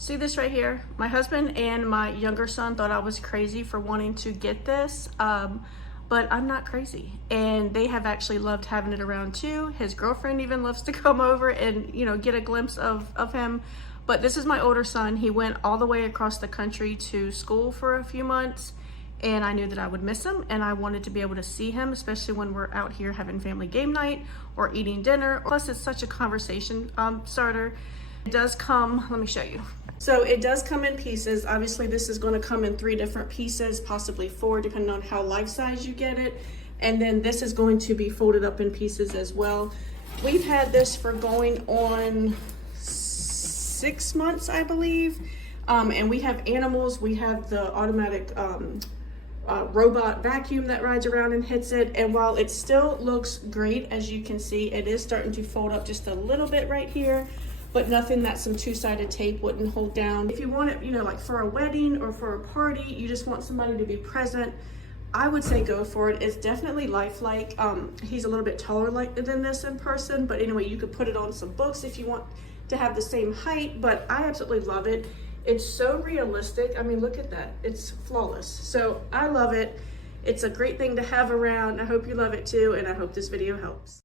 See this right here? My husband and my younger son thought I was crazy for wanting to get this, but I'm not crazy. And they have actually loved having it around too. His girlfriend even loves to come over and, you know, get a glimpse of him. But this is my older son. He went all the way across the country to school for a few months, and I knew that I would miss him, and I wanted to be able to see him, especially when we're out here having family game night or eating dinner. Plus, it's such a conversation starter. It does come, let me show you. So it does come in pieces. Obviously, this is going to come in 3 different pieces, possibly 4, depending on how life-size you get it. And then this is going to be folded up in pieces as well. We've had this for going on 6 months, I believe. And we have animals. We have the automatic robot vacuum that rides around and hits it. And while it still looks great, as you can see, it is starting to fold up just a little bit right here, but nothing that some 2-sided tape wouldn't hold down. If you want it, you know, like for a wedding or for a party, you just want somebody to be present, I would say go for it. It's definitely lifelike. He's a little bit taller than this in person, but anyway, you could put it on some books if you want to have the same height, but I absolutely love it. It's so realistic. I mean, look at that. It's flawless. So I love it. It's a great thing to have around. I hope you love it too, and I hope this video helps.